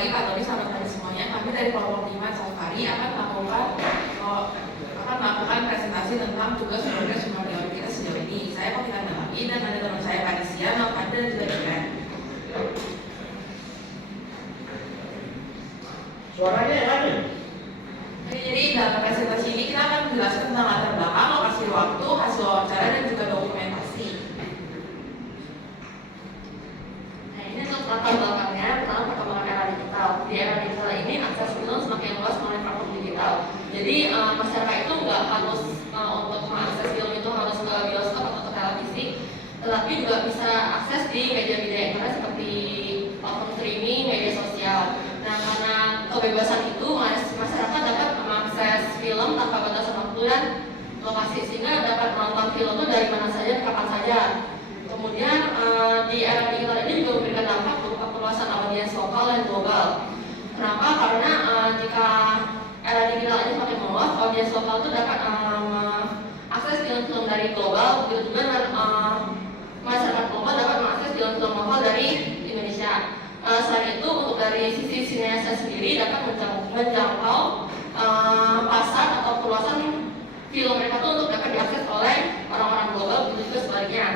lagi Kak Tony sama kalian semuanya, kami dari kelompok 5 Safari akan melakukan presentasi tentang tugas progres humaniora kita sejauh ini. Saya Kok kita Dalami dan ada teman saya Kadisia, Nokada dan juga Ikan. Suaranya yang mana? Jadi dalam presentasi ini kita akan menjelaskan tentang latar belakang, lokasi waktu, hasil wawancara dan juga dokumentasi. Nah, ini untuk latar belakangnya, tentang perkembangan era digital. Di era digital ini akses film semakin luas melalui platform digital. Jadi masyarakat itu nggak harus untuk mengakses film itu harus ke bioskop atau ke televisi, tetapi juga bisa akses di media-media internet seperti platform streaming, media sosial. Nah, karena kebebasan itu masyarakat dapat mengakses film tanpa batasan waktu dan lokasi, sehingga dapat menonton film itu dari mana saja, kapan saja. Kemudian di era digital ini juga memberikan dampak berupa perluasan audiens lokal dan global. Kenapa? Karena jika era digital ini semakin meluas, audiens lokal itu dapat mengakses film-film dari global, begitu juga dengan masyarakat global dapat mengakses film-film lokal dari Indonesia. Selain itu, untuk dari sisi sineasnya sendiri dapat menjangkau pasar atau perluasan film mereka itu untuk dapat diakses oleh orang-orang global, begitu juga sebaliknya.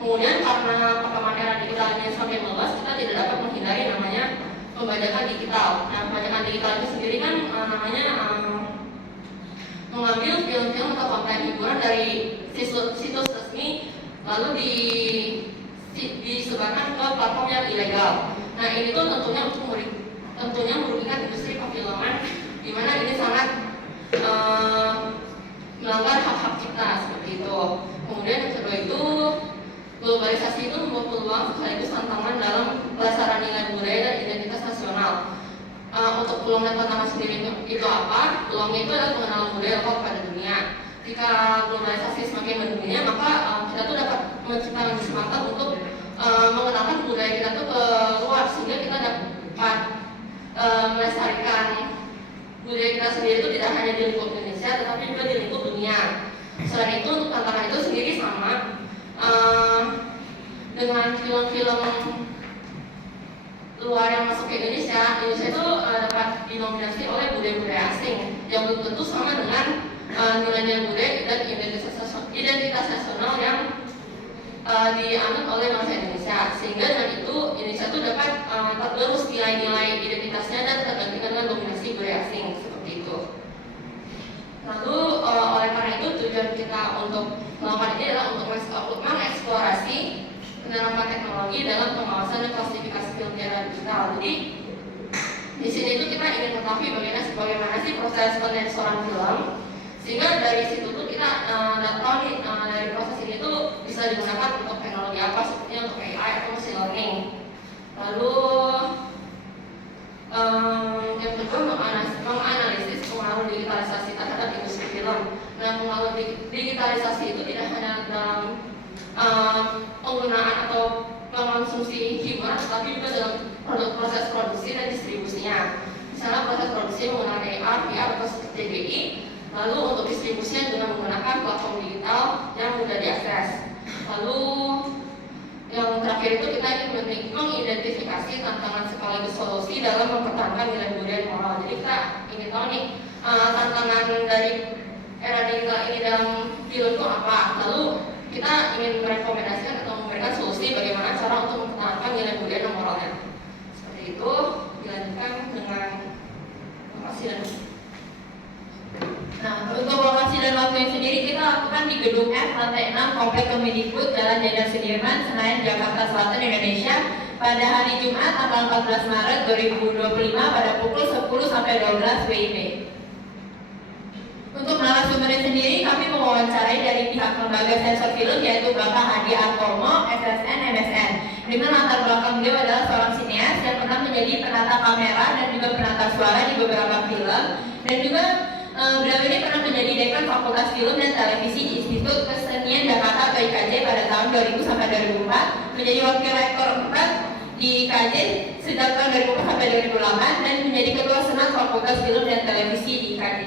Kemudian karena perkembangan era digital ini semakin meluas, kita tidak dapat menghindari namanya pembajakan digital. Nah, pembajakan digital itu sendiri kan namanya mengambil film-film atau konten hiburan dari situs resmi lalu disebarkan ke platform yang ilegal. Nah, ini tuh tentunya merugikan industri perfilman, di mana ini sangat melanggar hak-hak cipta seperti itu. Kemudian yang kedua itu, globalisasi itu membawa peluang sekaligus tantangan dalam pelestarian nilai budaya dan identitas nasional. Untuk peluang dan tantangan sendiri itu apa? Peluangnya itu adalah pengenalan budaya lokal kepada dunia. Jika globalisasi semakin mendunia, maka kita tuh dapat menciptakan kesempatan untuk mengenalkan budaya kita tuh ke luar, sehingga kita dapat melestarikan budaya kita sendiri itu tidak hanya di lingkup Indonesia, tetapi juga di lingkup dunia. Selain itu, untuk tantangan itu sendiri sama dengan film-film luar yang masuk ke Indonesia itu dapat dinominasi oleh budaya-budaya asing yang belum tentu sama dengan nilai-nilai budaya dan identitas nasional yang dianut oleh bangsa Indonesia, sehingga dengan itu Indonesia itu dapat tergerus nilai-nilai identitasnya dan tergantikan dengan dominasi budaya asing seperti itu. Lalu oleh karena itu tujuan kita untuk melakukan ini adalah untuk mengeksplorasi penerapan teknologi dalam pengawasan dan klasifikasi film di era digital. Jadi di sini itu kita ingin mengetahui bagaimana sih proses pensensoran film, sehingga dari situ tuh kita tahu nih dari proses ini tuh bisa digunakan untuk teknologi apa, seperti untuk AI atau machine learning. Lalu yang kedua menganalisis pengaruh digitalisasi terhadap industri film. Nah, pengaruh digitalisasi itu tidak hanya dalam penggunaan atau mengkonsumsi hiburan, tetapi juga dalam proses produksi dan distribusinya. Misalnya proses produksi menggunakan AR, VR atau CGI, lalu untuk distribusinya dengan menggunakan platform digital yang mudah diakses. Lalu yang terakhir itu kita ingin mengidentifikasi tantangan sekaligus solusi dalam mempertahankan nilai budaya dan moral. Jadi kita ingin tahu nih tantangan dari era digital ini dalam film itu apa. Lalu kita ingin merekomendasikan atau memberikan solusi bagaimana cara untuk mempertahankan nilai budaya dan moralnya. Seperti itu, dilanjutkan dengan lokasi dan Nah, untuk lokasi dan waktunya sendiri kita lakukan di Gedung F, lantai 6, Komplek Kemendikbud, Jalan Jenderal Sudirman, Senayan, Jakarta Selatan, Indonesia, pada hari Jumat tanggal 14 Maret 2025 pada pukul 10 sampai 12 WIB. Untuk narasumbernya sendiri, kami mewawancarai dari pihak lembaga sensor film, yaitu Bapak Hadi Artomo, SSN, MSN. Di mana latar belakang beliau adalah seorang sineas yang pernah menjadi penata kamera dan juga penata suara di beberapa film, dan juga beliau ini pernah menjadi dekan Fakultas Film dan Televisi di Institut Kesenian Jakarta atau IKJ pada tahun 2000 sampai 2004, menjadi wakil rektor 4 di IKJ sejak tahun 2004 sampai 2008, dan menjadi ketua senat Fakultas Film dan Televisi di IKJ.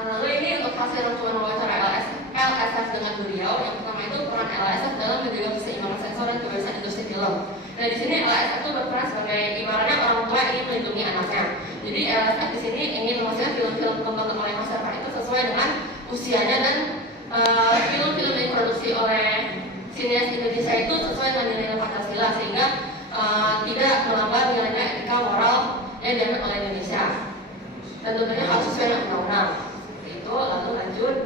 Lalu ini untuk hasil rangkuman wawancara LSF dengan beliau. Yang pertama itu peran LSF dalam menjaga keseimbangan dan kebebasan industri film. Nah di sini LSF itu berperan sebagai ibaratnya orang tua yang ingin melindungi anaknya. Jadi LSF di sini ingin memastikan film-film ditonton oleh masyarakat itu sesuai dengan usianya dan film-film yang diproduksi oleh sinias Indonesia itu sesuai dengan nilai Pancasila sehingga tidak melanggar nilai etika moral yang dianut oleh Indonesia. Dan tentunya harus sesuai dengan undang-undang. Seperti itu, lalu lanjut.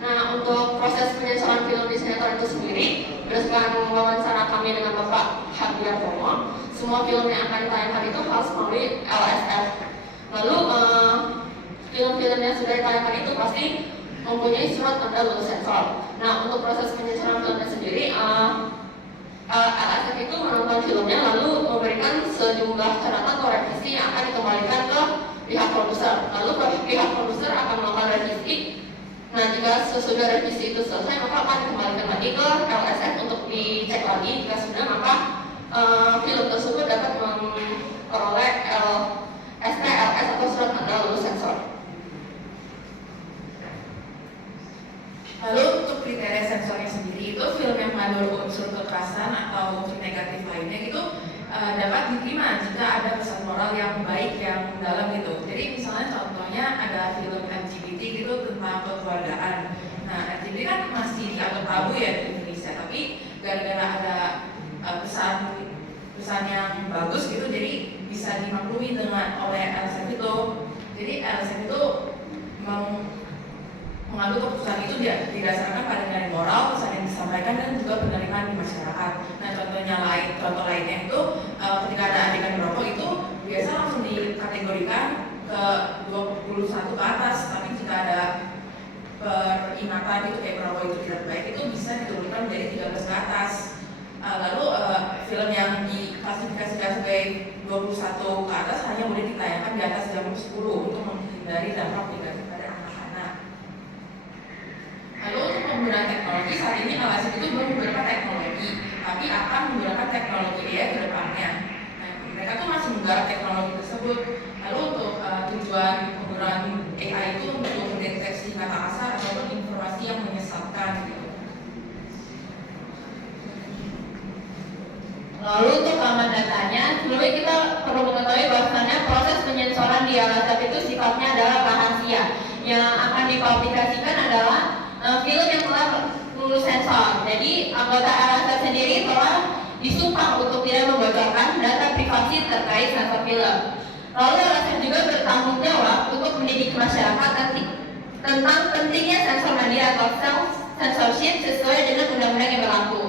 Nah, untuk proses penyensoran film di sinetron itu sendiri, berdasarkan wawancara kami dengan Bapak Hardiatomo, semua film yang akan ditayangkan itu harus melalui LSF. Lalu, film-film yang sudah ditayangkan itu pasti mempunyai surat tanda lulus sensor. Nah, untuk proses penyensoran filmnya sendiri, LSF itu menonton filmnya lalu memberikan sejumlah catatan atau revisi yang akan dikembalikan ke pihak produser. Lalu pihak produser akan melakukan revisi. Nah, jika sesudah revisi itu selesai, maka akan dikembalikan lagi ke LSF untuk dicek lagi. Jika sudah, maka film tersebut dapat memperoleh STLS atau surat tanda lulus sensor. Lalu untuk kriteria sensornya sendiri itu film yang mengandung unsur kekerasan atau unsur negatif lainnya itu dapat diterima jika ada pesan moral yang baik yang dalam gitu. Jadi misalnya contohnya ada film LGBT gitu tentang kekeluargaan. Nah LGBT kan masih dianggap tabu ya di Indonesia, tapi gara-gara ada pesan yang bagus gitu, jadi bisa dimaklumi oleh LSF itu. Jadi LSF itu mengambil keputusan itu didasarkan pada nilai moral, pesan yang disampaikan dan juga penerimaan di masyarakat. Nah contoh lainnya itu ketika ada adegan merokok itu biasa langsung dikategorikan ke 21 ke atas, tapi jika ada peringatan itu kayak merokok itu tidak baik itu bisa diturunkan menjadi 13 ke atas. Lalu film yang diklasifikasikan sebagai 21 ke atas hanya boleh ditayangkan di atas jam 10 untuk menghindari dampak negatif pada anak-anak. Lalu untuk penggunaan teknologi, saat ini LSF itu belum menggunakan teknologi, tapi akan menggunakan teknologi AI ke depannya. Nah, mereka tuh masih menggarap teknologi tersebut. Lalu untuk tujuan penggunaan AI itu untuk mendeteksi kata kasar ataupun informasi yang menyesatkan gitu. Lalu untuk keamanan datanya, sebelumnya kita perlu mengetahui bahwasannya proses penyensoran di LSF itu sifatnya adalah rahasia. Yang akan dipublikasikan adalah film yang telah lulus sensor. Jadi anggota LSF sendiri telah disumpah untuk tidak membocorkan data privasi terkait sensor film. Lalu LSF juga bertanggung jawab untuk mendidik masyarakat tentang pentingnya sensor media atau self-censorship sesuai dengan undang-undang yang berlaku.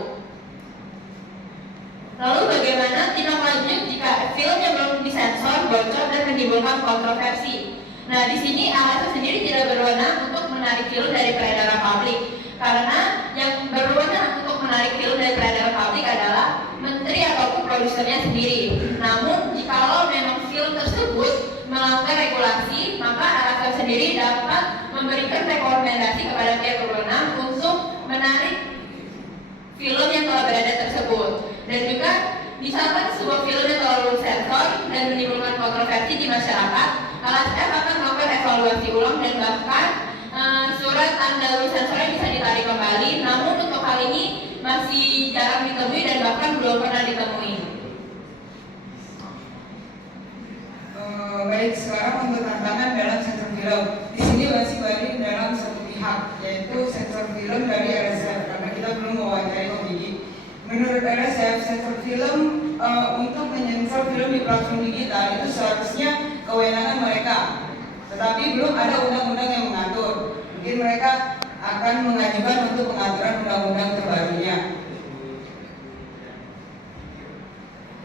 Lalu bagaimana tindak lanjut jika film yang belum disensor bocor dan menimbulkan kontroversi? Nah, di sini LSF sendiri tidak berwenang untuk menarik film dari peredaran publik, karena yang berwenang untuk menarik film dari peredaran publik adalah menteri ataupun produsernya sendiri. Namun, jikalau memang film tersebut melanggar regulasi, maka LSF sendiri dapat memberikan rekomendasi kepada pihak berwenang untuk menarik film yang telah beredar tersebut. Dan juga misalkan sebuah film yang telah lulus sensor dan menimbulkan kontroversi di masyarakat, LSF akan melakukan evaluasi ulang dan bahkan surat tanda lulus sensornya bisa ditarik kembali. Namun untuk hal ini masih jarang ditemui dan bahkan belum pernah ditemui. Baik, sekarang untuk tantangan dalam sensor film. Di sini masih balik dalam satu pihak, yaitu sensor film dari LSF, karena kita belum mewawancari Komdigi. Menurut LSF, sensor film untuk menyensor film di platform digital itu seharusnya kewenangan mereka, tetapi belum ada undang-undang yang mengatur. Mungkin mereka akan mengajukan untuk pengaturan undang-undang terbarunya.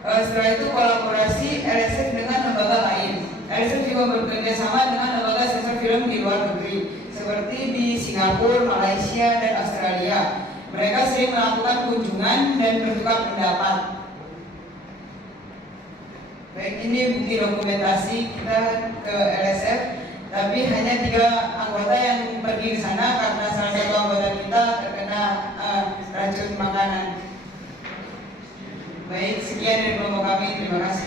Setelah itu kolaborasi LSF dengan lembaga lain. LSF juga bekerja sama dengan lembaga sensor film di luar negeri, seperti di Singapura, Malaysia, dan Australia. Mereka sering melakukan kunjungan dan bertukar pendapat. Baik, ini bukti dokumentasi kita ke LSF, tapi hanya 3 anggota yang pergi ke sana karena salah satu anggota kita terkena racun makanan. Baik, sekian dari kelompok kami. Terima kasih.